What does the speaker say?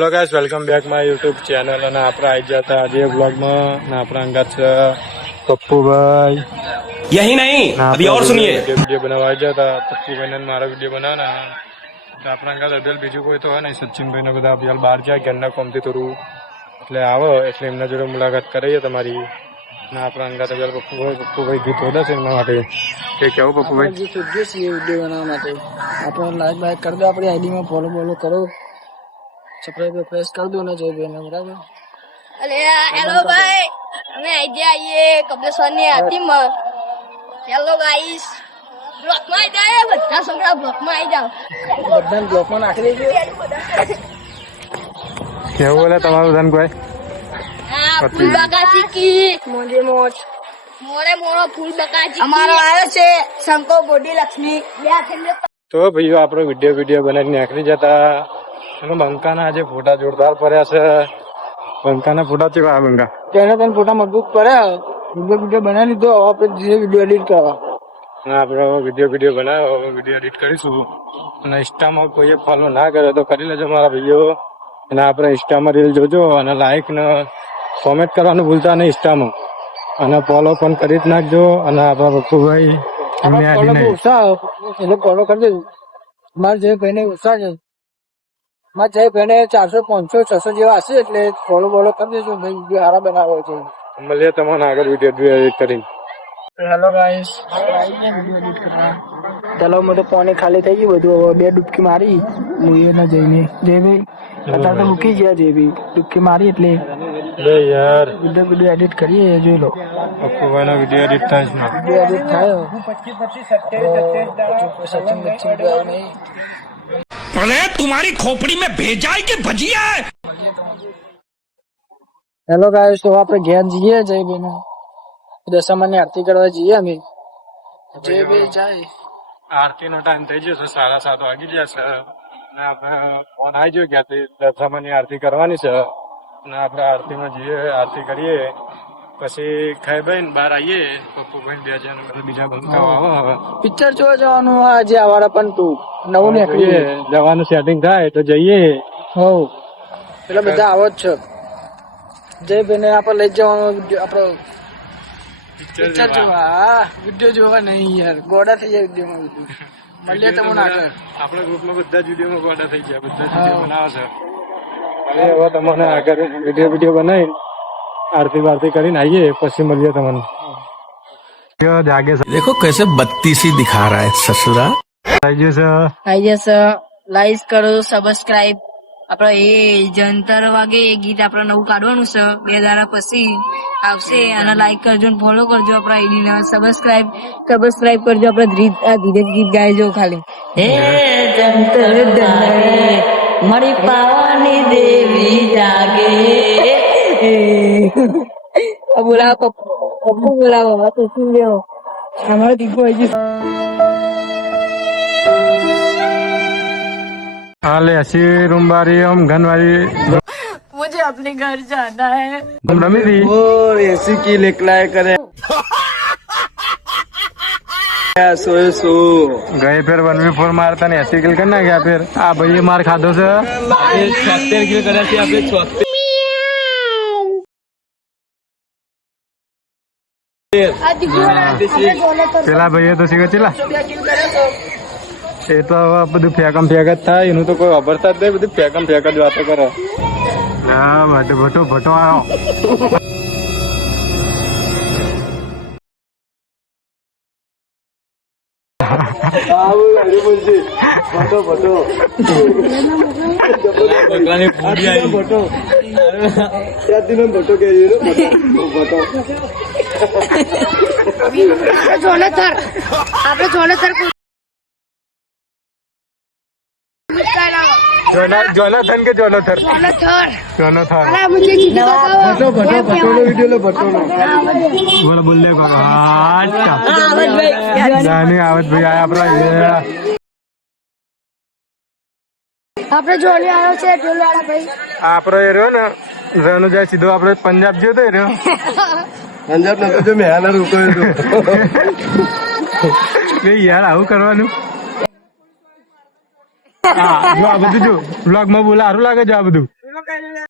Hello guys, welcome back my YouTube channel. અને આપણે આવી ગયા હતા આજે વ્લોગમાં અને આપણા અંગાત છે પપ્પુભાઈ. यही नहीं अभी और सुनिए. વિડીયો બનાવવા આવી ગયા હતા પપ્પુભાઈ ને મારો વિડીયો બનાવવાના. આપણા અંગાત અડેલ બીજું કોઈ તો હોય નહીં. સચિનભાઈ ને બધા હાલ બહાર જાય ઘરના કોમથી થોડું એટલે આવો એટલે એમના જોડે મુલાકાત કરીએ તમારી. અને આપણા અંગાત અડેલ પપ્પુભાઈ ગીત હોદા છે એમના માટે કે કેવું પપ્પુભાઈ ગીત ઉદ્યો છીએ વિડીયો બનાવવા માટે. આપણે લાઈક બાઈક કરી દો, આપણી આઈડીમાં ફોલો બોલો કરો, સબસ્ક્રાઇબ પ્રેસ કરી દો ને જય બેન. બરાબર. અરે હેલો ભાઈ, અમે આઈએ કપિલેશ્વરની હાથીમાં. હેલો ગાઈસ, બ્લોકમાં આવી જાય બધા છોકરા, બ્લોકમાં આવી જાવ. બધાને બ્લોકમાં નાખી દેજો. કેવું બોલે તમારું ધનભાઈ? હા, ફૂલ બકાચી કી મોજે મોજ મોરે મોરો ફૂલ બકાચી અમારો આવ્યો છે શંકો બોડી લક્ષ્મી. તો ભાઈઓ આપણો વિડીયો બનાવીને નીકળી જતા. અને બંકાના આજે ફોટા જોરદાર પડ્યા છે. બંકાના ફોટા કેવા આ બંકા? તેને તને ફોટા મજબૂત કર્યા, વિડીયો બનાવી લીધો. હવે આપણે જે વિડીયો એડિટ કરવા આપણે વિડીયો બનાવ્યો, વિડીયો એડિટ કરીશું. અને ઇન્સ્ટામાં કોઈએ ફોલો ના કર્યો તો કરી લેજો મારા ભાઈઓ. અને આપણે ઇન્સ્ટામાં રીલ જોજો અને લાઈક ને કોમેન્ટ કરવાનું ભૂલતા નહીં ઇન્સ્ટામાં. અને ફોલો પણ કરી જ નાખજો. અને આપણા પપ્પુભાઈ ઉત્સાહ એટલે ફોલો કરી દેજો. મારે જે ભાઈને ઉત્સાહ છે, મારે જે ભાઈને 400, 500, 600 જેવા હશે એટલે ફોલો બોલો કરી દેજો. ભાઈ વિડીયો સારા બનાવે છે. મળીએ તમને આગળ વિડીયો એડિટ કરીને. હેલો ગાઈસ, વિડીયો એડિટ કરવા તલાવમાં તો પાણી ખાલી થઈ ગયું બધું. હવે 2 ડૂબકી મારી મુઈએ જઈને જય ભાઈ અત્યારે તો મૂકી ગયા. જય ભાઈ ડૂબકી મારી એટલે યાર વિડીયો એડિટ કરીએ, જોઈ લો. પપ્પુભાઈ નો વિડીયો એડિટ થાય છે. વિડીયો એડિટ થાય. સચિન બચ્ચી વિડીયો નહીં. अरे तुम्हारी खोपड़ी में भेजा है कि भजिया है. હેલો ગાઈસ, તો આપણે ઘેર જઈએ. જય બેન દશામાની આરતી કરવા જઈએ અમે. જય બે જાય. આરતી નો ટાઈમ થઈ ગયો છે, 7:30 વાગી ગયા છે. અને આપણે ફોન આવી ગયો ક્યાંથી દશામાની આરતી કરવાની છે. અને આપણે આરતીમાં જઈએ, આરતી કરીએ, પછી ખાઈ ભાઈ બહાર આવીએ. પપ્પુભાઈ 2 જણ બીજા બંકાઓ આવે. પિક્ચર જોવા જવાનું આજે આવારા પણ તું નવું નીકળીએ. જવાનું સેટિંગ થાય તો જઈએ. હો એટલે બધા આવો જ છે. જય બેન આપણે લઈ જવાનું આપડે પિક્ચર જોવા. વિડીયો જોવા નહીં યાર, ગોડા થઈ જાય વિડીયોમાં. મળીએ તમને આગળ. આપણા ગ્રુપમાં બધા જ વિડીયોમાં ગોડા થઈ ગયા, બધા જ વિડીયો બનાવે છે. હવે તમને આગળ વિડીયો બનાવી આરતી બારતી કરીને આવીએ, પછી મળીએ તમને. જાગે છે, देखो कैसे बत्तीसी दिखा रहा है ससुरा. આવી ગયો આઈ જશે. લાઈક કરો, સબસ્ક્રાઇબ. આપડે એ જંતર વાગે એ ગીત આપડે નવું કાઢવાનું છે, 2 દાડા પછી આવશે. અને લાઈક કરજો, ફોલો કરજો આપડા આઈડી ને. સબસ્ક્રાઇબ કરજો. આપડે ધીરે ગીત ગાઈજો ખાલી. હે જંતર દરે મારી પાવાની દેવી જાગે. બોલાવો પપ્પુ બોલાવો. અમારો દીકરો આવી ગયો. हाले ऐसी रूमबारी हम घनवारी मुझे अपने घर जाना है. हम रमी थी वो एसी की लेकलाए करे सोए सो गए फिर 1v4 मारता ने ऐसी किल करना गया. फिर आ भाई मार खाधो से 76 किलो કર્યા છે આપણે. 76 પેલા ભાઈએ તો શીખે ચલા એ તો હવે બધું ફેકમ ફેક જ થાય. એનું તો કોઈ વાપરતા જ નહીં, બધું ફેકમ ફેક જ વાતો કરે. હા ભટો આવ્યો. જોનાથન કે જોનાથર બોલ દે આવત ભાઈ આપડા આપડે જોડે આવ્યો છે ઢોલવાળા ભાઈ. આપડો એ રહ્યો ને રણુ જાય સીધો આપડે પંજાબ જેવો તો એ રહ્યો. પંજાબ નતો જો મેં હાલ રોકાયો તો યાર આવું કરવાનું. હા જો આ બધું જો વ્લોગ માં બોલા સારું લાગે છે આ બધું. પકડ